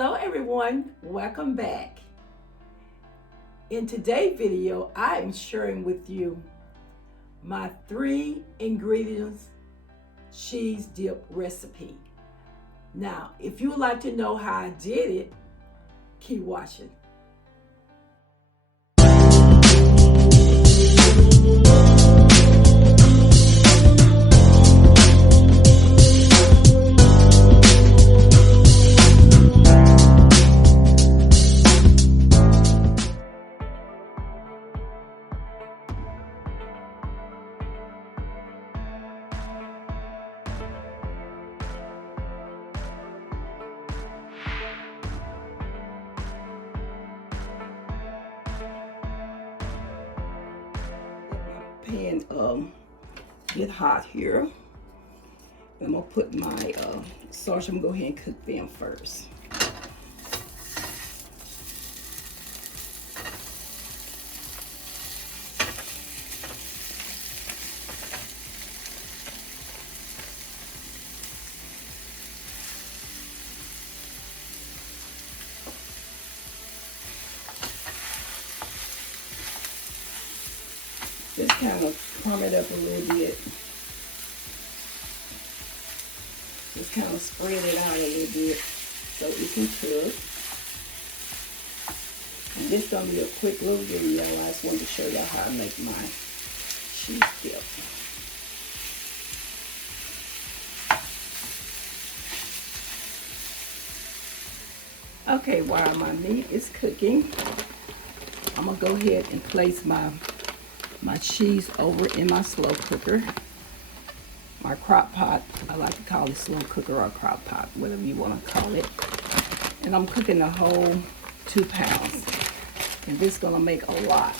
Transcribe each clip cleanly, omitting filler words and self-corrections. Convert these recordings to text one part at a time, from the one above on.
Hello everyone, welcome back. In today's video, I am sharing with you my 3 ingredients cheese dip recipe. Now, if you would like to know how I did it, keep watching. Pan get hot here. I'm gonna put my sausage. I'm gonna go ahead and cook them first. Just kind of crumb it up a little bit. Just kind of spread it out a little bit so it can cook. And this is going to be a quick little video. I just wanted to show y'all how I make my cheese dip. Okay, while my meat is cooking, I'm going to go ahead and place my cheese over in my slow cooker. My crock pot, I like to call it slow cooker or crock pot, whatever you want to call it. And I'm cooking the whole 2 pounds. And this is going to make a lot.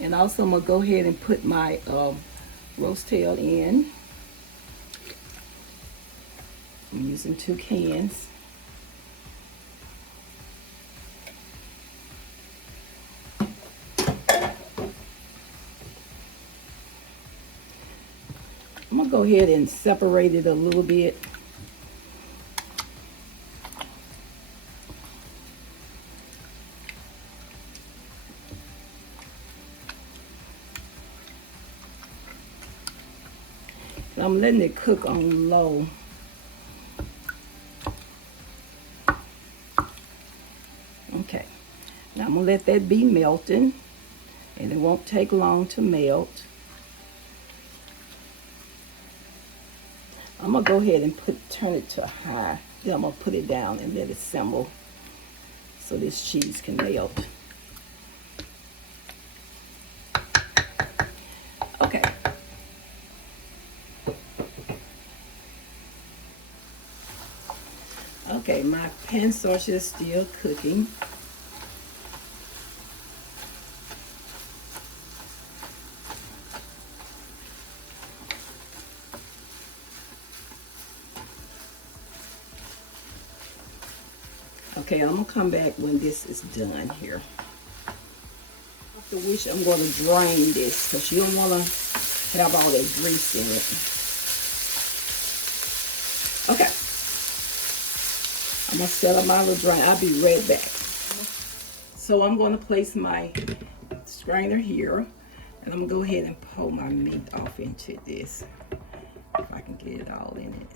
And also I'm going to go ahead and put my roast tail in. I'm using 2 cans. I'm going to go ahead and separate it a little bit. And I'm letting it cook on low. Okay, now I'm going to let that be melting, and it won't take long to melt. I'm going to go ahead and turn it to high. Then I'm going to put it down and let it simmer so this cheese can melt. Okay. Okay, my pan sausage is still cooking. Okay, I'm gonna come back when this is done here. After which I'm gonna drain this because you don't wanna have all that grease in it. Okay. I'm gonna set up my little drain. I'll be right back. So I'm gonna place my strainer here, and I'm gonna go ahead and pull my meat off into this. If I can get it all in it.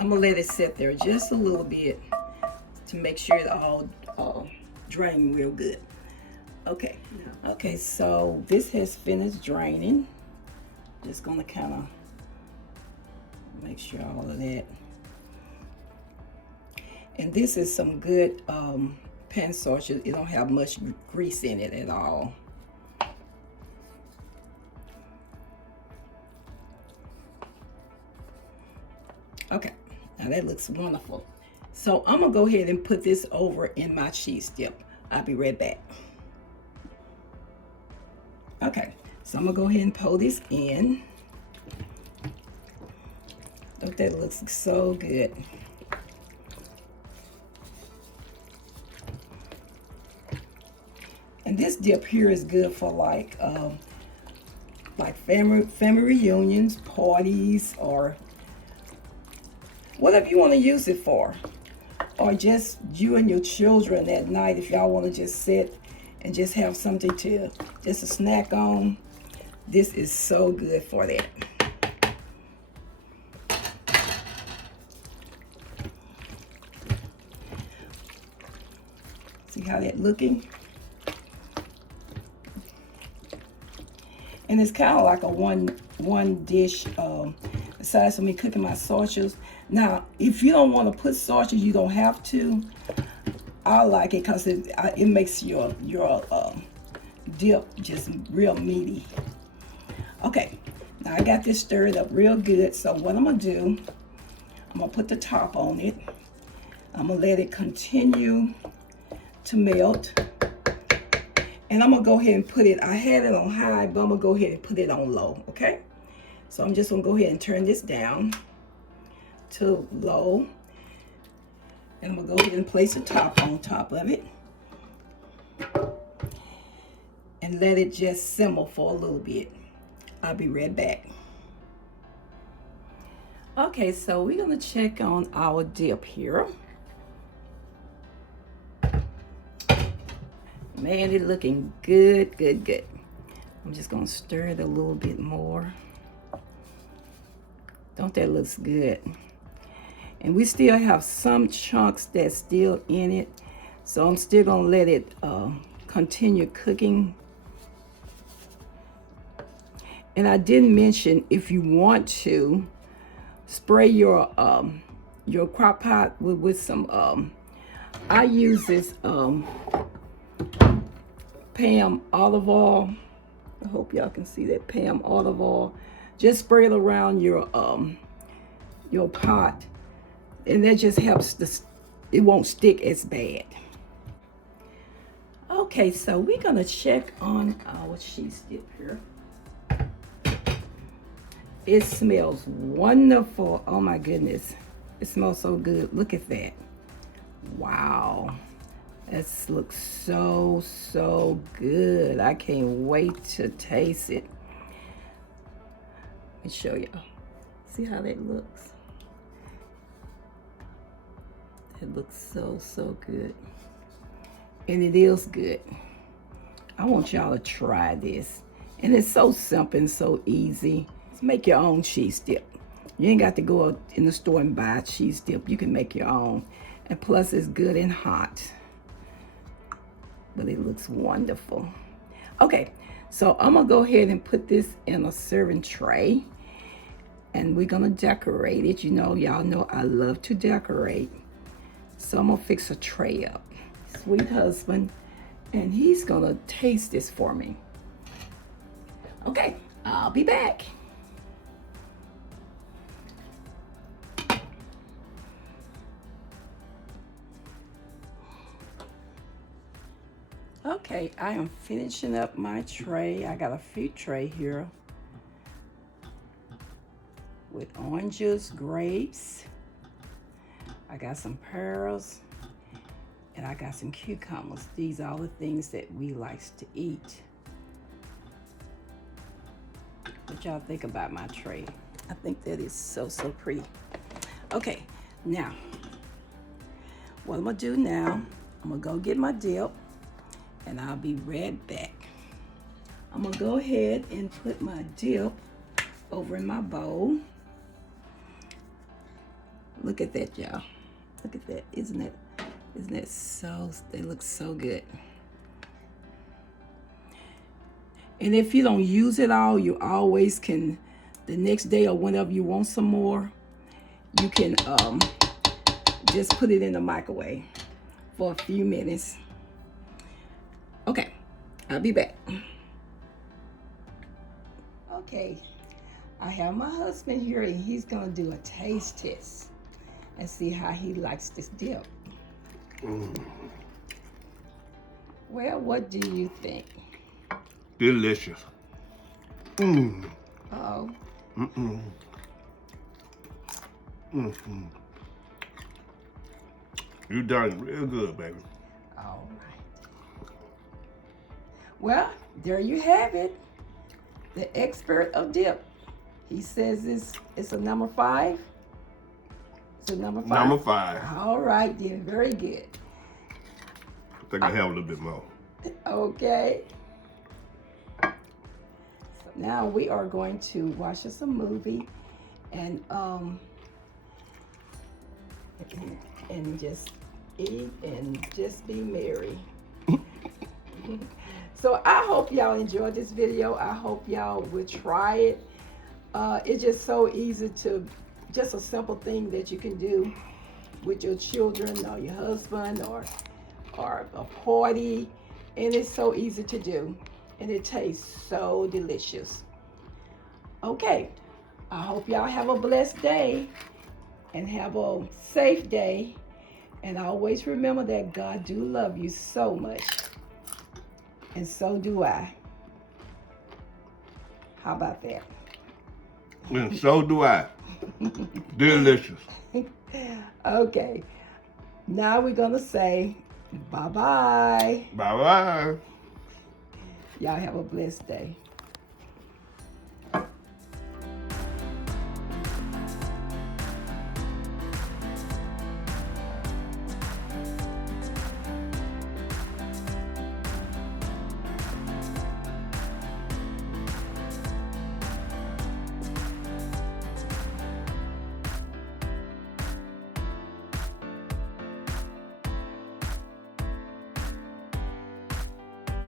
I'm gonna let it sit there just a little bit to make sure it all drain real good. Okay. Okay, so this has finished draining. Just gonna kind of make sure all of that. And this is some good pan sausage. It don't have much grease in it at all. Okay, now that looks wonderful. So I'm gonna go ahead and put this over in my cheese dip. I'll be right back. Okay, so I'm gonna go ahead and pull this in. Look, that looks so good. And this dip here is good for like family reunions, parties, or whatever you want to use it for. Or just you and your children at night if y'all want to just sit and just have something to just a snack on. This is so good for that. See how that looking? And it's kind of like a one dish besides of me cooking my sausages. Now, if you don't want to put sausages, you don't have to. I like it because it makes your dip just real meaty. Okay, now I got this stirred up real good. So what I'm gonna do, I'm gonna put the top on it. I'm gonna let it continue to melt. And I'm gonna go ahead and put it, I had it on high, but I'm gonna go ahead and put it on low, okay? So I'm just gonna go ahead and turn this down to low. And I'm gonna go ahead and place the top on top of it. And let it just simmer for a little bit. I'll be right back. Okay, so we're gonna check on our dip here. Man, it's looking good, good, good. I'm just gonna stir it a little bit more. Don't that looks good? And we still have some chunks that's still in it. So I'm still gonna let it continue cooking. And I didn't mention, if you want to spray your crock pot with some, I use this Pam olive oil. I hope y'all can see that Pam olive oil. Just spray it around your pot, and that just helps it won't stick as bad. Okay, so we're gonna check on our cheese dip here. It smells wonderful. Oh my goodness, it smells so good. Look at that. Wow. This looks so, so good. I can't wait to taste it. Let me show y'all. See how that looks? It looks so, so good. And it is good. I want y'all to try this. And it's so simple and so easy. Just make your own cheese dip. You ain't got to go in the store and buy a cheese dip. You can make your own. And plus it's good and hot. But it looks wonderful. Okay, so I'm gonna go ahead and put this in a serving tray, and we're gonna decorate it. You know, y'all know I love to decorate. So I'm gonna fix a tray up. Sweet husband, and he's gonna taste this for me. Okay, I'll be back. Okay, I am finishing up my tray. I got a fruit tray here with oranges, grapes. I got some pears, and I got some cucumbers. These are all the things that we like to eat. What y'all think about my tray? I think that is so, so pretty. Okay, now, what I'm gonna do now, I'm gonna go get my dip, and I'll be right back. I'm gonna go ahead and put my dip over in my bowl. Look at that, y'all. Look at that. Isn't that so, they look so good. And if you don't use it all, you always can, the next day or whenever you want some more, you can just put it in the microwave for a few minutes. Okay, I'll be back. Okay, I have my husband here, and he's gonna do a taste test and see how he likes this dip. Well, what do you think? Delicious. Oh. You done real good, baby. All right. Well, there you have it. The expert of dip. He says it's a number 5. It's a number 5. Number 5. All right, then. Very good. I think I have a little bit more. Okay. So now we are going to watch us a movie and just eat and just be merry. So I hope y'all enjoyed this video. I hope y'all will try it. It's just so easy to, just a simple thing that you can do with your children or your husband or a party. And it's so easy to do. And it tastes so delicious. Okay, I hope y'all have a blessed day and have a safe day. And always remember that God do love you so much. And so do I. How about that? And so do I. Delicious. Okay. Now we're going to say bye-bye. Bye-bye. Y'all have a blessed day.